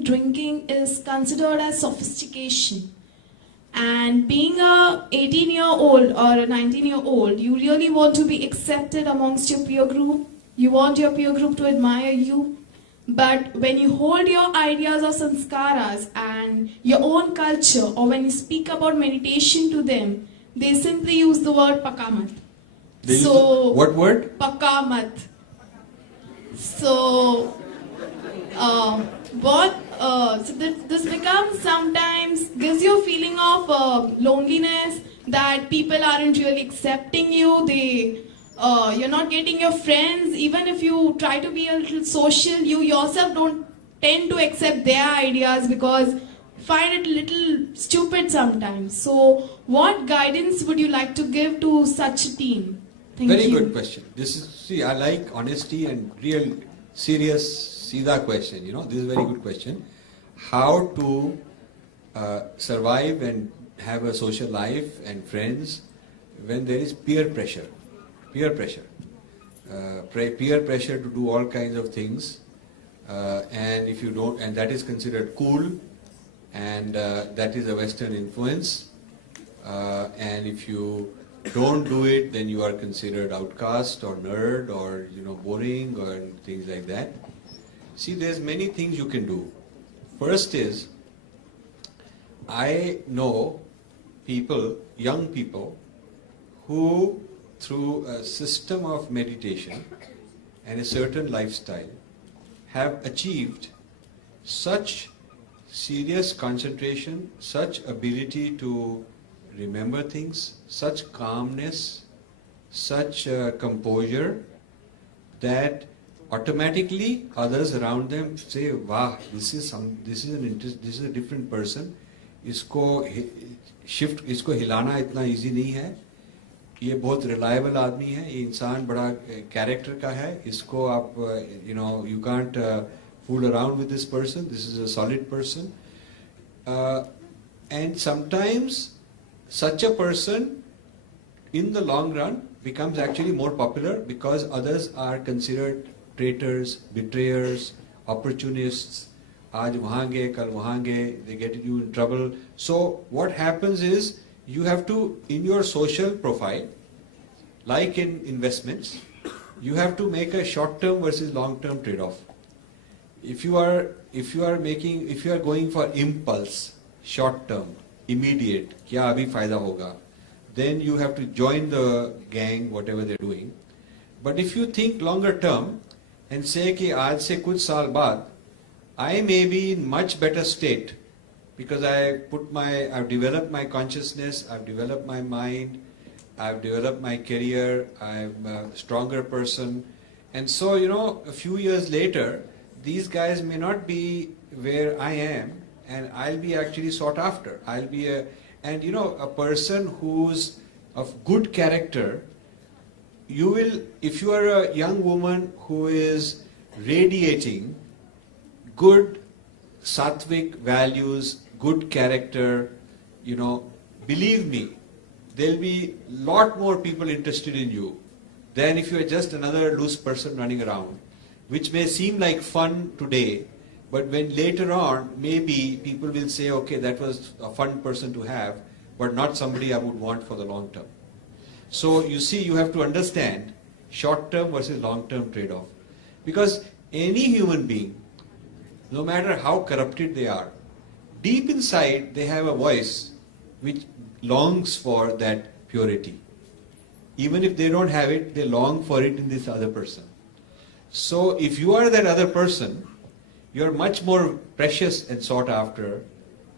smoking, drinking is considered as sophistication. And being a 18-year-old or a 19-year-old, you really want to be accepted amongst your peer group. You want your peer group to admire you. But when you hold your ideas or sanskaras and your own culture, or when you speak about meditation to them, they simply use the word pakamat. What word? Pakamat. So, this becomes sometimes, gives you a feeling of loneliness, that people aren't really accepting you, you're not getting your friends. Even if you try to be a little social, you yourself don't tend to accept their ideas because find it a little stupid sometimes. So what guidance would you like to give to such a team? Thank Very you. good question. I like honesty and real serious Sida question. This is a very good question. How to survive and have a social life and friends when there is peer pressure. Peer pressure. Peer pressure to do all kinds of things, and if you don't, and that is considered cool, and that is a Western influence, and if you don't do it, then you are considered outcast or nerd or boring or things like that. See, there's many things you can do. First is, I know people, young people, who through a system of meditation and a certain lifestyle have achieved such serious concentration, such ability to remember things, such calmness, such composure, that automatically others around them say, "Wow, this is a different person. इसको हिलाना इतना easy नहीं है. ये बहुत reliable आदमी है. ये इंसान बड़ा character का है. इसको आप you can't fool around with this person. This is a solid person." And sometimes such a person in the long run becomes actually more popular because others are considered traitors, betrayers, opportunists. आज वहाँ गए, कल वहाँ गए, they get you in trouble. So what happens is, you have to, in your social profile, like in investments, you have to make a short-term versus long-term trade-off. If you are going for impulse, short-term, immediate, क्या अभी फायदा होगा, then you have to join the gang, whatever they're doing. But if you think longer term and say कि आज से कुछ साल बाद I may be in much better state because I've developed my consciousness, I've developed my mind, I've developed my career, I'm a stronger person. And so, a few years later, these guys may not be where I am, and I'll be actually sought after. I'll be a person who's of good character. You will, if you are a young woman who is radiating good sattvic values, good character, believe me, there'll be lot more people interested in you than if you are just another loose person running around, which may seem like fun today, but when later on, maybe people will say, okay, that was a fun person to have, but not somebody I would want for the long term. So you see, you have to understand short-term versus long-term trade-off. Because any human being, no matter how corrupted they are, deep inside they have a voice which longs for that purity. Even if they don't have it, they long for it in this other person. So if you are that other person, you are much more precious and sought after.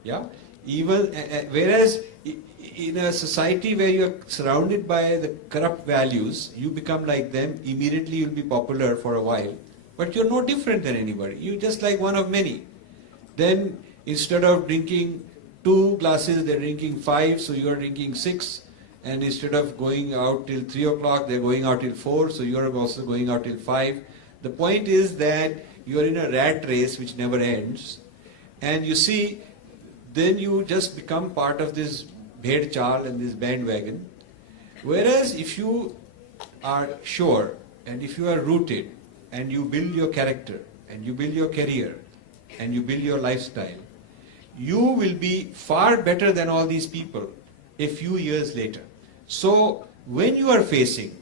Yeah. Whereas in a society where you are surrounded by the corrupt values, you become like them. Immediately you'll be popular for a while. But you're no different than anybody. You're just like one of many. Then instead of drinking 2 glasses, they're drinking 5, so you're drinking 6. And instead of going out till 3 o'clock, they're going out till 4, so you're also going out till 5. The point is that you're in a rat race which never ends. And you see, then you just become part of this bhed chal and this bandwagon. Whereas if you are sure and if you are rooted, and you build your character, and you build your career, and you build your lifestyle, you will be far better than all these people a few years later. So when you are facing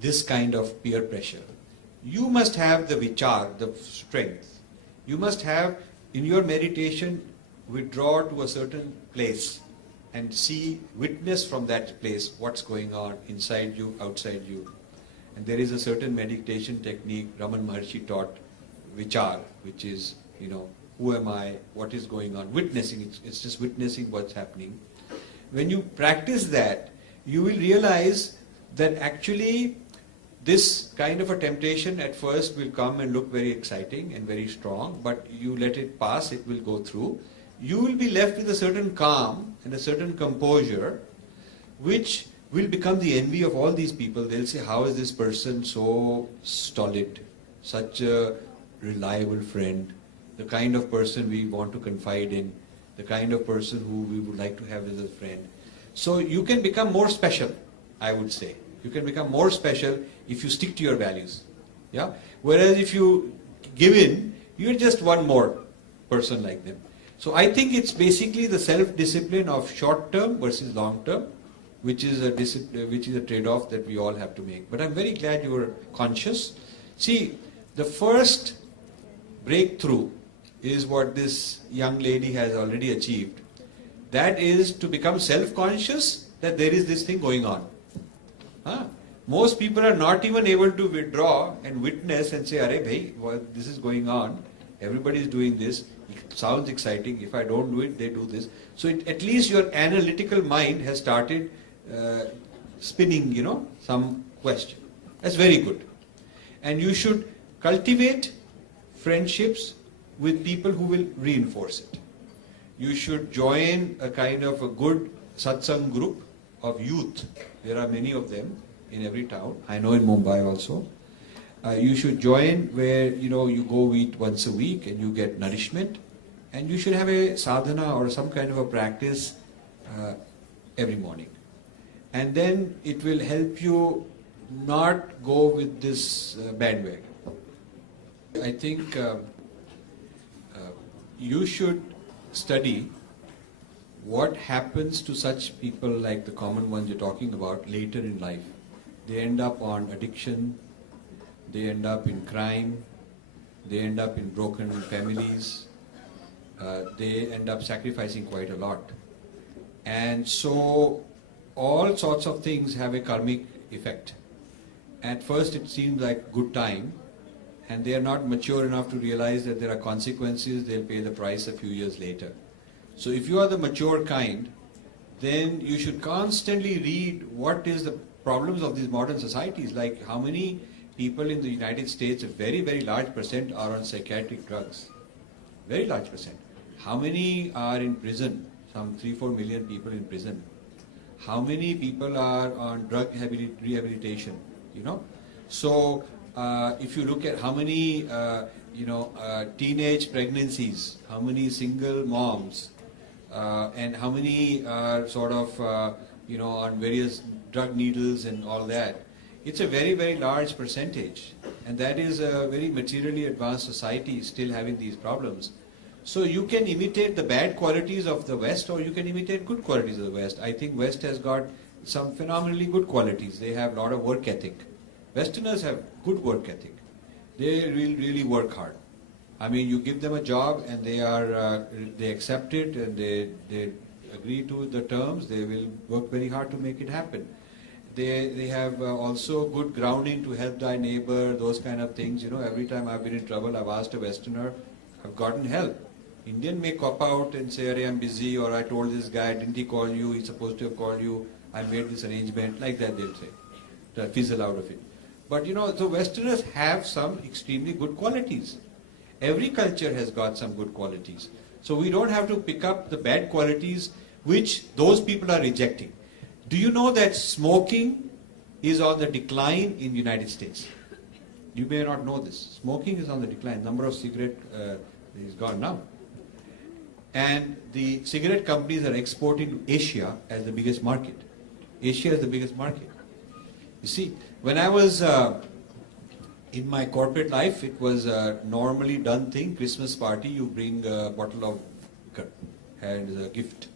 this kind of peer pressure, you must have the vichar, the strength. You must have, in your meditation, withdraw to a certain place and see, witness from that place what's going on inside you, outside you. And there is a certain meditation technique Raman Maharshi taught, vichar, which is, who am I, what is going on, witnessing, it's just witnessing what's happening. When you practice that, you will realize that actually this kind of a temptation at first will come and look very exciting and very strong, but you let it pass, it will go through. You will be left with a certain calm and a certain composure, which will become the envy of all these people. They'll say, how is this person so stolid, such a reliable friend, the kind of person we want to confide in, the kind of person who we would like to have as a friend. So you can become more special, I would say. You can become more special if you stick to your values. Yeah? Whereas if you give in, you're just one more person like them. So I think it's basically the self-discipline of short-term versus long-term, which is a trade-off that we all have to make. But I'm very glad you were conscious. See, the first breakthrough is what this young lady has already achieved. That is to become self-conscious that there is this thing going on. Most people are not even able to withdraw and witness and say, "Arey bhai, well, this is going on. Everybody is doing this. It sounds exciting. If I don't do it, they do this." So at least your analytical mind has started spinning, some question. That's very good. And you should cultivate friendships with people who will reinforce it. You should join a kind of a good satsang group of youth. There are many of them in every town. I know in Mumbai also. You should join where, you go eat once a week and you get nourishment. And you should have a sadhana or some kind of a practice every morning. And then it will help you not go with this bandwagon. I think you should study what happens to such people like the common ones you're talking about later in life. They end up on addiction, they end up in crime, they end up in broken families, they end up sacrificing quite a lot. And so all sorts of things have a karmic effect. At first it seems like good time, and they are not mature enough to realize that there are consequences. They'll pay the price a few years later. So if you are the mature kind, then you should constantly read what is the problems of these modern societies, like how many people in the United States, a very, very large percent are on psychiatric drugs. Very large percent. How many are in prison? Some 3-4 million people in prison. How many people are on drug rehabilitation? So if you look at how many teenage pregnancies, how many single moms, and how many are sort of on various drug needles and all that, it's a very, very large percentage, and that is a very materially advanced society still having these problems. So you can imitate the bad qualities of the West, or you can imitate good qualities of the West. I think West has got some phenomenally good qualities. They have a lot of work ethic. Westerners have good work ethic. They really work hard. I mean, you give them a job and they accept it and they agree to the terms. They will work very hard to make it happen. They have also good grounding to help thy neighbor, those kind of things. Every time I've been in trouble, I've asked a Westerner, I've gotten help. Indian may cop out and say, "Arey, I'm busy," or "I told this guy, didn't he call you? He's supposed to have called you. I made this arrangement." Like that they'll say. They'll fizzle out of it. But so Westerners have some extremely good qualities. Every culture has got some good qualities. So we don't have to pick up the bad qualities which those people are rejecting. Do you know that smoking is on the decline in the United States? You may not know this. Smoking is on the decline. Number of cigarette is gone now. And the cigarette companies are exporting to Asia as the biggest market. Asia is the biggest market. You see, when I was In my corporate life, it was a normally done thing. Christmas party, you bring a bottle of liquor and a gift.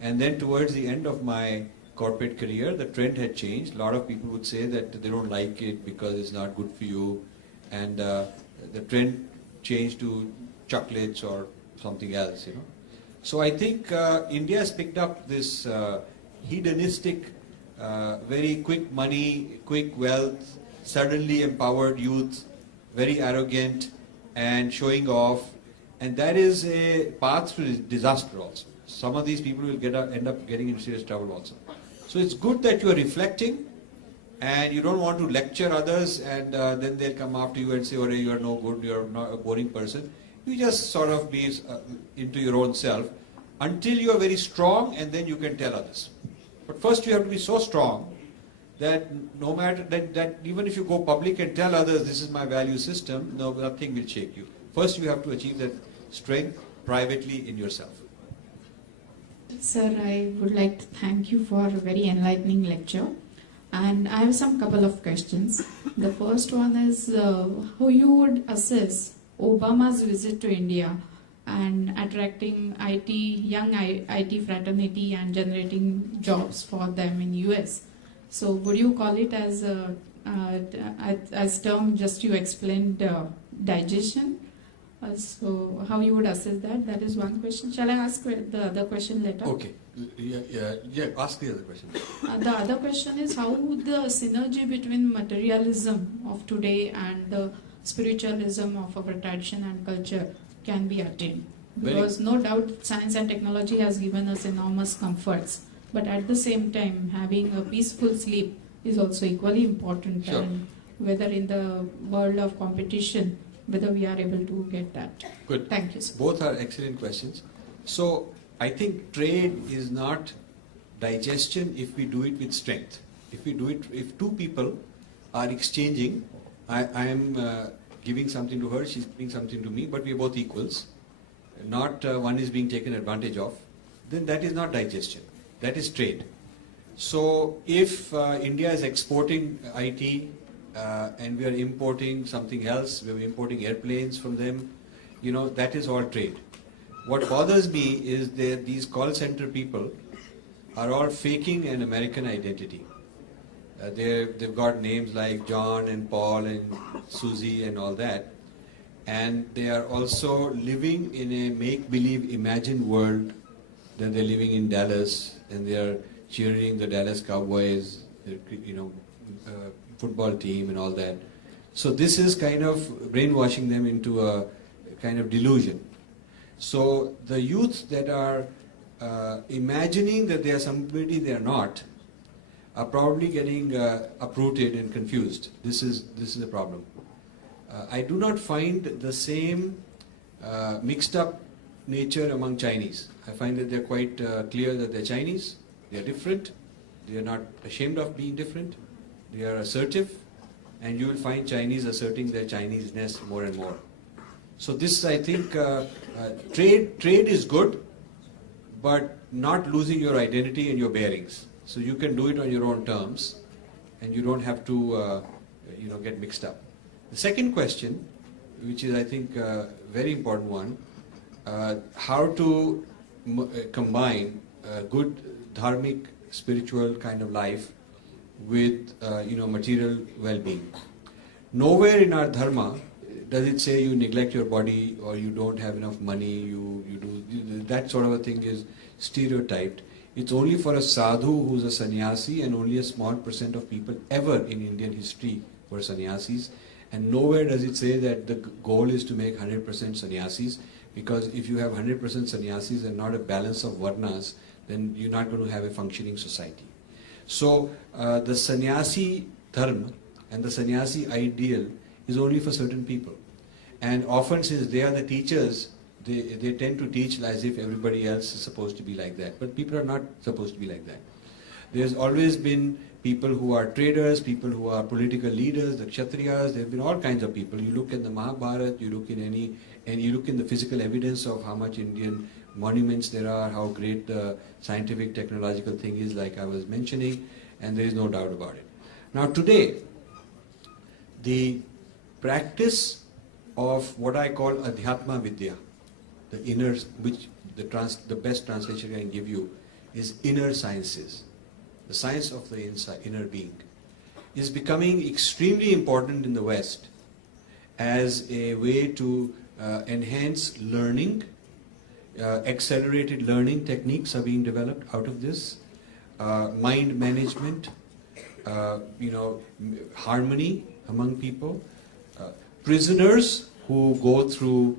And then towards the end of my corporate career, the trend had changed. A lot of people would say that they don't like it because it's not good for you. And the trend changed to chocolates or something else, you know. So I think India has picked up this hedonistic, very quick money, quick wealth, suddenly empowered youth, very arrogant and showing off, and that is a path to disaster also. Some of these people will end up getting in serious trouble also. So it's good that you are reflecting and you don't want to lecture others and then they'll come after you and say, oh, you are no good, you are not a boring person. You just sort of be into your own self until you are very strong, and then you can tell others. But first you have to be so strong that no matter that even if you go public and tell others this is my value system, no, nothing will shake you. First you have to achieve that strength privately in yourself. Sir, I would like to thank you for a very enlightening lecture. And I have some couple of questions. The first one is how you would assess Obama's visit to India and attracting young IT fraternity and generating jobs for them in US. So would you call it as term just you explained digestion? So how you would assess that? That is one question. Shall I ask the other question later? Okay. Yeah. Ask the other question. The other question is how the synergy between materialism of today and the spiritualism of our tradition and culture can be attained. Because no doubt science and technology has given us enormous comforts. But at the same time, having a peaceful sleep is also equally important. Sure. And whether in the world of competition, whether we are able to get that. Good. Thank you, sir. Both are excellent questions. So I think trade is not digestion if we do it with strength. If two people are exchanging, I am giving something to her, she's giving something to me, but we are both equals. Not one is being taken advantage of. Then that is not digestion. That is trade. So if India is exporting IT and we are importing something else, we are importing airplanes from them, you know, that is all trade. What bothers me is that these call center people are all faking an American identity. They've got names like John and Paul and Susie and all that. And they are also living in a make-believe imagined world that they're living in Dallas and they are cheering the Dallas Cowboys, football team and all that. So this is kind of brainwashing them into a kind of delusion. So the youth that are imagining that they are somebody they are not are probably getting uprooted and confused. This is the problem. I do not find the same mixed up nature among Chinese. I find that they're quite clear that they're Chinese, they're different, they are not ashamed of being different, they are assertive, and you will find Chinese asserting their Chinese-ness more and more. So this, I think, trade is good, but not losing your identity and your bearings. So you can do it on your own terms, and you don't have to, get mixed up. The second question, which is I think a very important one, how to combine good dharmic, spiritual kind of life with material well-being. Nowhere in our dharma does it say you neglect your body or you don't have enough money, you do that sort of a thing is stereotyped. It's only for a sadhu who's a sannyasi, and only a small percent of people ever in Indian history were sannyasis. And nowhere does it say that the goal is to make 100% sannyasis, because if you have 100% sannyasis and not a balance of varnas, then you're not going to have a functioning society. So the sannyasi dharma and the sannyasi ideal is only for certain people. And often, since they are the teachers, they tend to teach as if everybody else is supposed to be like that. But people are not supposed to be like that. There's always been people who are traders, people who are political leaders, the Kshatriyas, there have been all kinds of people. You look at the Mahabharata, you look in the physical evidence of how much Indian monuments there are, how great the scientific technological thing is, like I was mentioning, and there is no doubt about it. Now today, the practice of what I call Adhyatma Vidya, the inner, which the best translation I can give you is inner sciences, the science of the inside, inner being, is becoming extremely important in the West as a way to enhance learning. Accelerated learning techniques are being developed out of this. Mind management, harmony among people. Prisoners who go through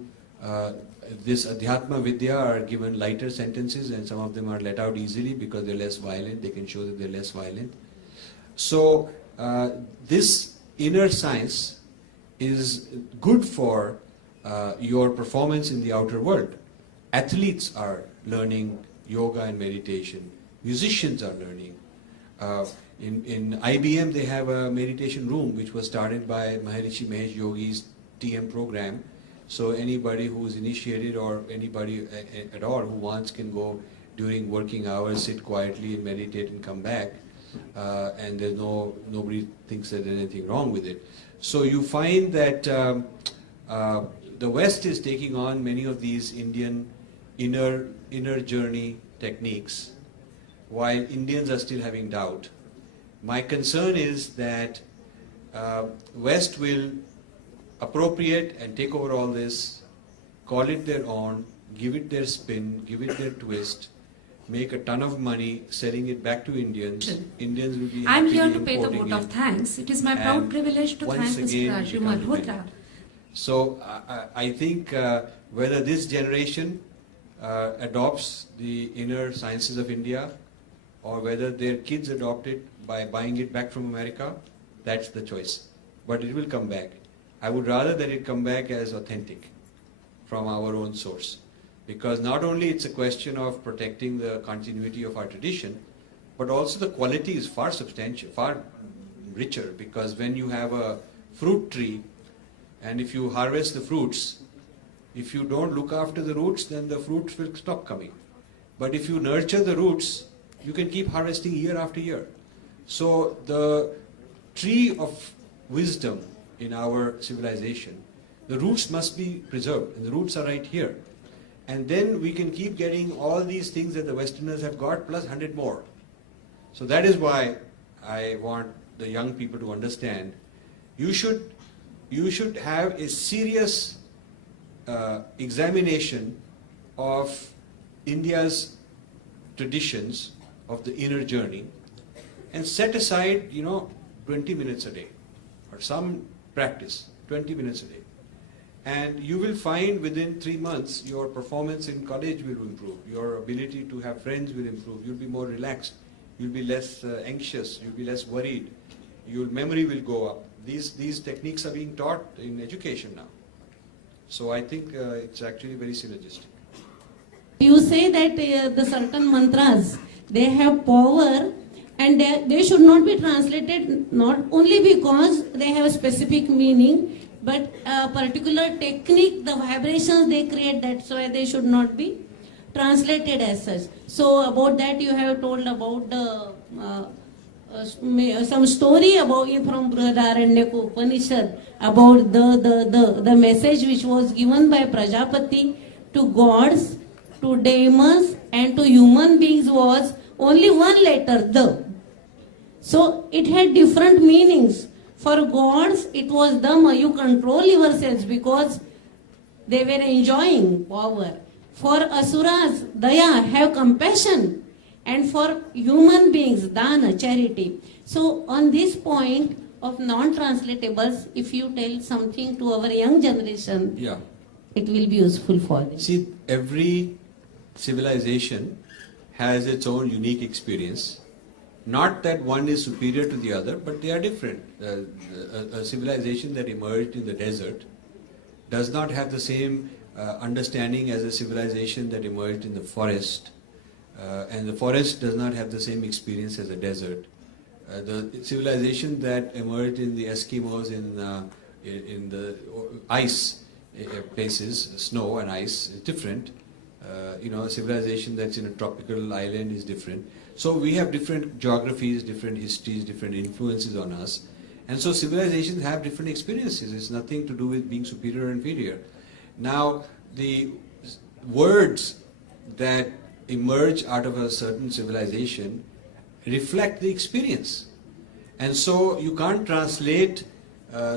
this Adhyatma Vidya are given lighter sentences, and some of them are let out easily because they're less violent. They can show that they're less violent. So this inner science is good for your performance in the outer world. Athletes are learning yoga and meditation. Musicians are learning. In IBM, they have a meditation room which was started by Maharishi Mahesh Yogi's TM program. So anybody who is initiated or anybody at all who wants can go during working hours, sit quietly and meditate and come back. And there's nobody thinks that there's anything wrong with it. So you find that the West is taking on many of these Indian inner journey techniques, while Indians are still having doubt. My concern is that West will appropriate and take over all this, call it their own, give it their spin, give it their twist, make a ton of money selling it back to Indians. Indians will be I'm here to happily pay the importing vote of it. thanks. It is my proud And privilege to once thank Mr. again Rajiv become Malhotra. dependent. So I think whether this generation adopts the inner sciences of India, or whether their kids adopt it by buying it back from America, that's the choice. But it will come back. I would rather that it come back as authentic from our own source. Because not only it's a question of protecting the continuity of our tradition, but also the quality is far substantial, far richer. Because when you have a fruit tree, and if you harvest the fruits, if you don't look after the roots, then the fruits will stop coming. But if you nurture the roots, you can keep harvesting year after year. So the tree of wisdom in our civilization, the roots must be preserved, and the roots are right here. And then we can keep getting all these things that the Westerners have got, plus 100 more. So that is why I want the young people to understand, you should have a serious examination of India's traditions of the inner journey, and set aside 20 minutes a day or some practice 20 minutes a day, and you will find within 3 months your performance in college will improve, your ability to have friends will improve, you'll be more relaxed, you'll be less anxious, you'll be less worried, your memory will go up. These techniques are being taught in education now. So I think it's actually very synergistic. You say that the certain mantras, they have power, and they should not be translated not only because they have a specific meaning, but a particular technique, the vibrations they create, that's why they should not be translated as such. So about that you have told about the some story about from Brihadaranyaka Upanishad about the message which was given by Prajapati to gods, to demons and to human beings was only one letter, the. So it had different meanings. For gods it was Dhamma, you control yourselves because they were enjoying power. For asuras, Daya, have compassion. And for human beings, Dana, charity. So on this point of non-translatables, if you tell something to our young generation, Yeah. it will be useful for them. See, every civilization has its own unique experience. Not that one is superior to the other, but they are different. A civilization that emerged in the desert does not have the same understanding as a civilization that emerged in the forest. And the forest does not have the same experience as a desert. The civilization that emerged in the Eskimos in the ice places, snow and ice, is different. A civilization that's in a tropical island is different. So we have different geographies, different histories, different influences on us. And so civilizations have different experiences. It's nothing to do with being superior or inferior. Now, the words that emerge out of a certain civilization reflect the experience. And so you can't translate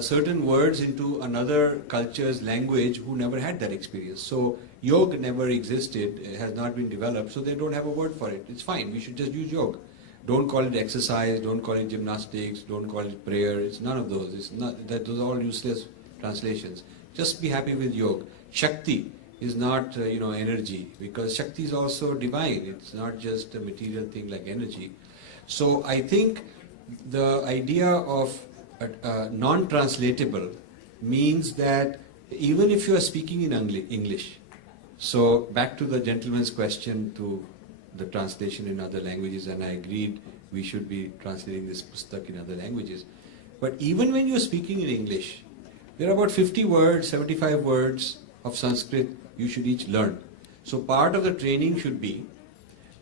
certain words into another culture's language who never had that experience. So yoga never existed, it has not been developed, so they don't have a word for it. It's fine, we should just use yoga. Don't call it exercise, don't call it gymnastics, don't call it prayer, it's none of those. It's not, those are all useless translations. Just be happy with yoga. Shakti is not energy, because Shakti is also divine. It's not just a material thing like energy. So I think the idea of non-translatable means that even if you are speaking in English, so back to the gentleman's question to the translation in other languages, and I agreed we should be translating this pustak in other languages. But even when you are speaking in English, there are about 50 words, 75 words of Sanskrit you should each learn. So part of the training should be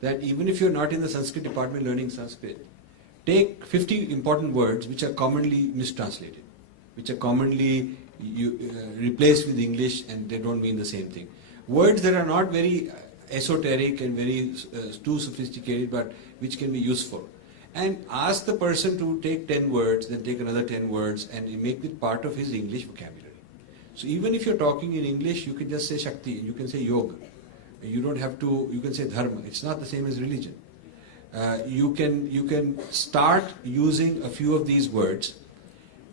that even if you're not in the Sanskrit department learning Sanskrit, take 50 important words which are commonly mistranslated, which are commonly replaced with English and they don't mean the same thing. Words that are not very esoteric and very too sophisticated, but which can be useful. And ask the person to take 10 words, then take another 10 words and make it part of his English vocabulary. So even if you're talking in English, you can just say Shakti, you can say Yoga. You don't have to, you can say Dharma. It's not the same as religion. You can start using a few of these words,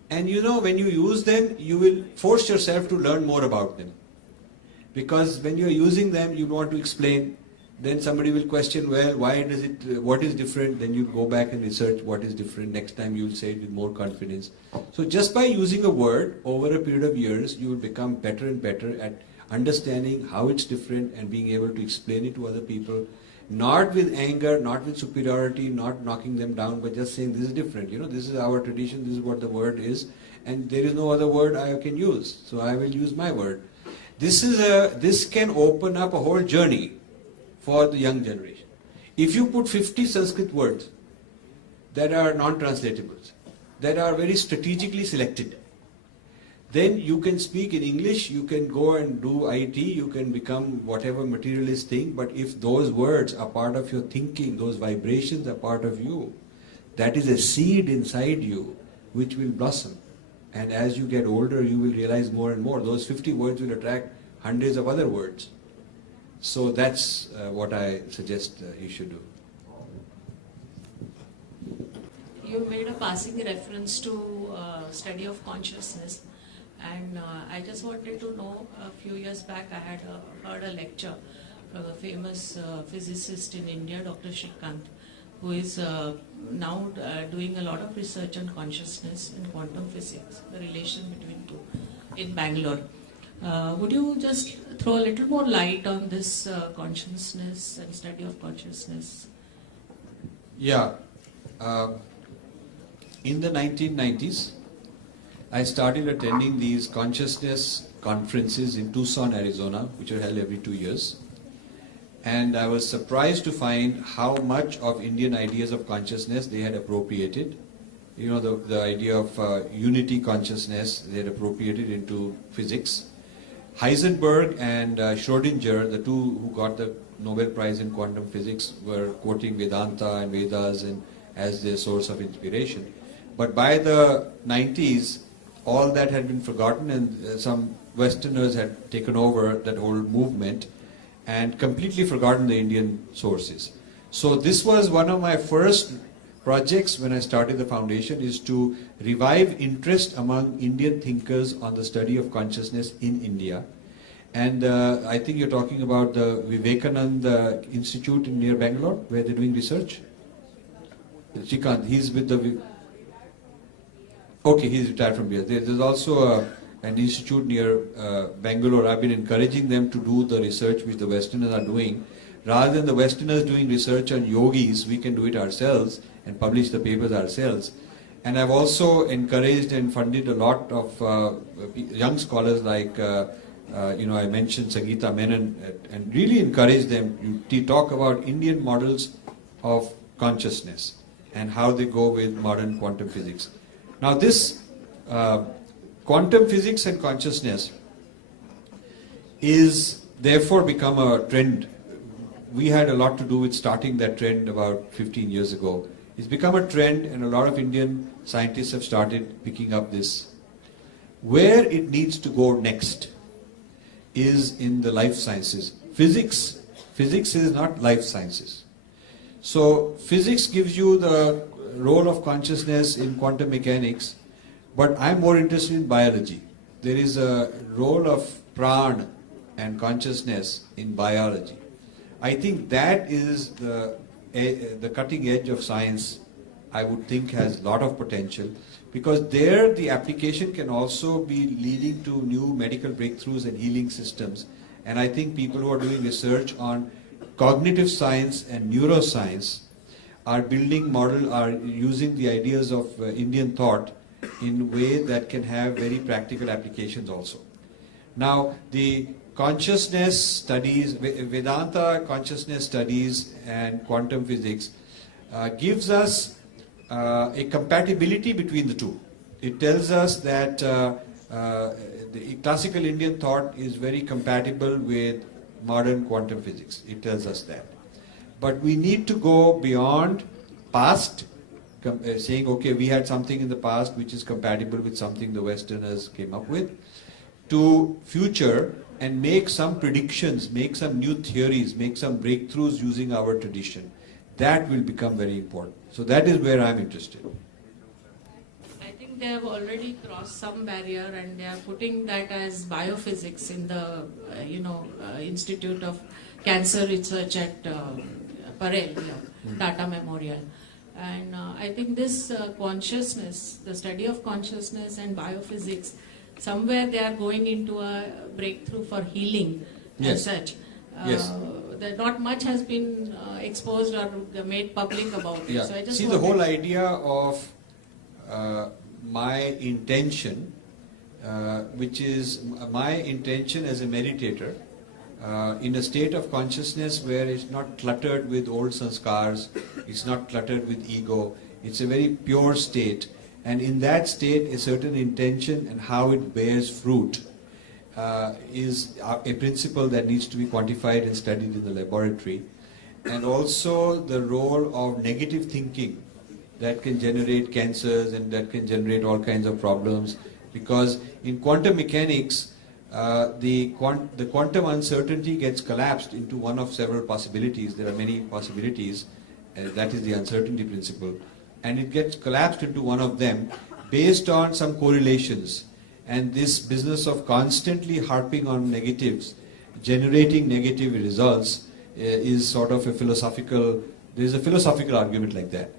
and when you use them, you will force yourself to learn more about them. Because when you're using them, you want to explain, then somebody will question, well, why does it, what is different? Then you go back and research what is different. Next time you'll say it with more confidence. So just by using a word over a period of years, you will become better and better at understanding how it's different and being able to explain it to other people. Not with anger, not with superiority, not knocking them down, but just saying this is different. This is our tradition, this is what the word is, and there is no other word I can use, so I will use my word. This can open up a whole journey for the young generation. If you put 50 Sanskrit words that are non-translatables, that are very strategically selected, then you can speak in English, you can go and do IT, you can become whatever materialist thing, but if those words are part of your thinking, those vibrations are part of you, that is a seed inside you which will blossom. And as you get older, you will realize more and more. Those 50 words will attract hundreds of other words. So that's what I suggest you should do. You made a passing reference to study of consciousness. And I just wanted to know, a few years back I had heard a lecture from a famous physicist in India, Dr. Shrikant, who is now doing a lot of research on consciousness and quantum physics, the relation between two, in Bangalore. Would you just throw a little more light on this consciousness and study of consciousness? Yeah. In the 1990s, I started attending these consciousness conferences in Tucson, Arizona, which are held every 2 years. And I was surprised to find how much of Indian ideas of consciousness they had appropriated. The idea of unity consciousness, they had appropriated into physics. Heisenberg and Schrödinger, the two who got the Nobel Prize in quantum physics, were quoting Vedanta and Vedas as their source of inspiration. But by the 90s, all that had been forgotten, and some Westerners had taken over that whole movement and completely forgotten the Indian sources. So this was one of my first projects when I started the foundation, is to revive interest among Indian thinkers on the study of consciousness in India. And I think you're talking about the Vivekananda Institute near Bangalore, where they're doing research. Shrikant, he's with the... Okay, he's retired from here. There's also an institute near Bangalore. I've been encouraging them to do the research which the Westerners are doing. Rather than the Westerners doing research on yogis, we can do it ourselves and publish the papers ourselves. And I've also encouraged and funded a lot of young scholars like, I mentioned Sangeeta Menon, and really encouraged them to talk about Indian models of consciousness and how they go with modern quantum physics. Now this quantum physics and consciousness is therefore become a trend. We had a lot to do with starting that trend about 15 years ago. It's become a trend, and a lot of Indian scientists have started picking up this. Where it needs to go next is in the life sciences. Physics is not life sciences. So physics gives you the role of consciousness in quantum mechanics, but I'm more interested in biology. There is a role of prana and consciousness in biology. I think that is the cutting edge of science. I would think has a lot of potential, because there the application can also be leading to new medical breakthroughs and healing systems. And I think people who are doing research on cognitive science and neuroscience are building model, are using the ideas of Indian thought in a way that can have very practical applications also. Now the consciousness studies, Vedanta consciousness studies and quantum physics gives us a compatibility between the two. It tells us that the classical Indian thought is very compatible with modern quantum physics. It tells us that. But we need to go beyond past, saying, okay, we had something in the past which is compatible with something the Westerners came up with, to future, and make some predictions, make some new theories, make some breakthroughs using our tradition. That will become very important. So that is where I'm interested. I think they have already crossed some barrier, and they are putting that as biophysics in the Institute of Cancer Research at Parel, Tata Memorial. And I think this consciousness, the study of consciousness and biophysics, somewhere they are going into a breakthrough for healing as such. Yes. Not much has been exposed or made public about it. Yeah. So I just see, the whole idea of my intention, which is my intention as a meditator, in a state of consciousness where it's not cluttered with old sanskars, it's not cluttered with ego, it's a very pure state. And in that state, a certain intention and how it bears fruit is a principle that needs to be quantified and studied in the laboratory. And also the role of negative thinking that can generate cancers and that can generate all kinds of problems. Because in quantum mechanics, the quantum uncertainty gets collapsed into one of several possibilities. There are many possibilities, that is the uncertainty principle. And it gets collapsed into one of them based on some correlations. And this business of constantly harping on negatives, generating negative results, is sort of a philosophical, there is a philosophical argument like that.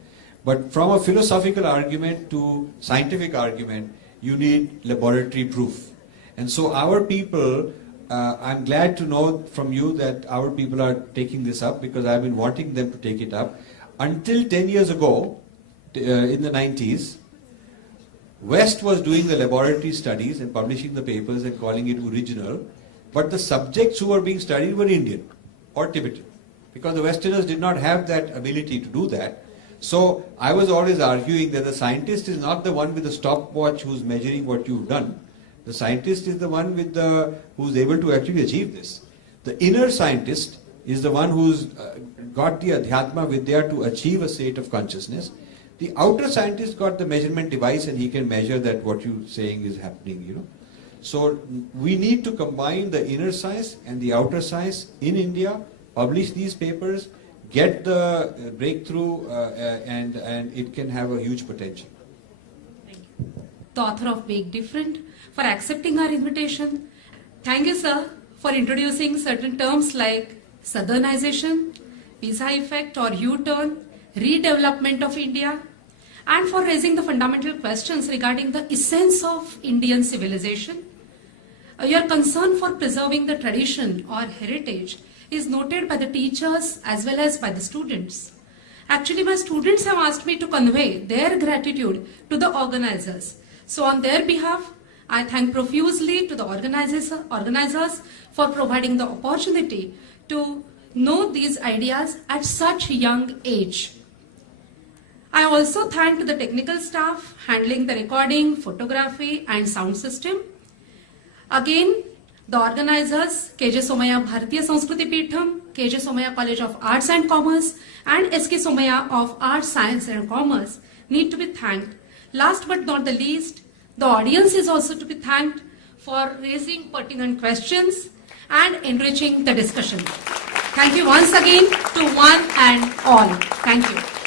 But from a philosophical argument to scientific argument, you need laboratory proof. And so our people, I'm glad to know from you that our people are taking this up, because I've been wanting them to take it up. Until 10 years ago, in the 90s, West was doing the laboratory studies and publishing the papers and calling it original, but the subjects who were being studied were Indian or Tibetan, because the Westerners did not have that ability to do that. So I was always arguing that the scientist is not the one with the stopwatch who's measuring what you've done. The scientist is the one with who's able to actually achieve this. The inner scientist is the one who's got the Adhyatma Vidya to achieve a state of consciousness. The outer scientist got the measurement device and he can measure that what you're saying is happening, So we need to combine the inner science and the outer science in India, publish these papers, get the breakthrough, and it can have a huge potential. Thank you. The author of Make Different, for accepting our invitation. Thank you, sir, for introducing certain terms like Southernization, visa effect or U-turn, redevelopment of India, and for raising the fundamental questions regarding the essence of Indian civilization. Your concern for preserving the tradition or heritage is noted by the teachers as well as by the students. Actually, my students have asked me to convey their gratitude to the organizers. So on their behalf, I thank profusely to the organizers for providing the opportunity to know these ideas at such a young age. I also thank the technical staff handling the recording, photography and sound system. Again, the organizers, KJ Somaya Bharatiya Sanskriti Peetham, KJ Somaya College of Arts and Commerce and SK Somaya of Arts, Science and Commerce need to be thanked. Last but not the least, the audience is also to be thanked for raising pertinent questions and enriching the discussion. Thank you once again to one and all. Thank you.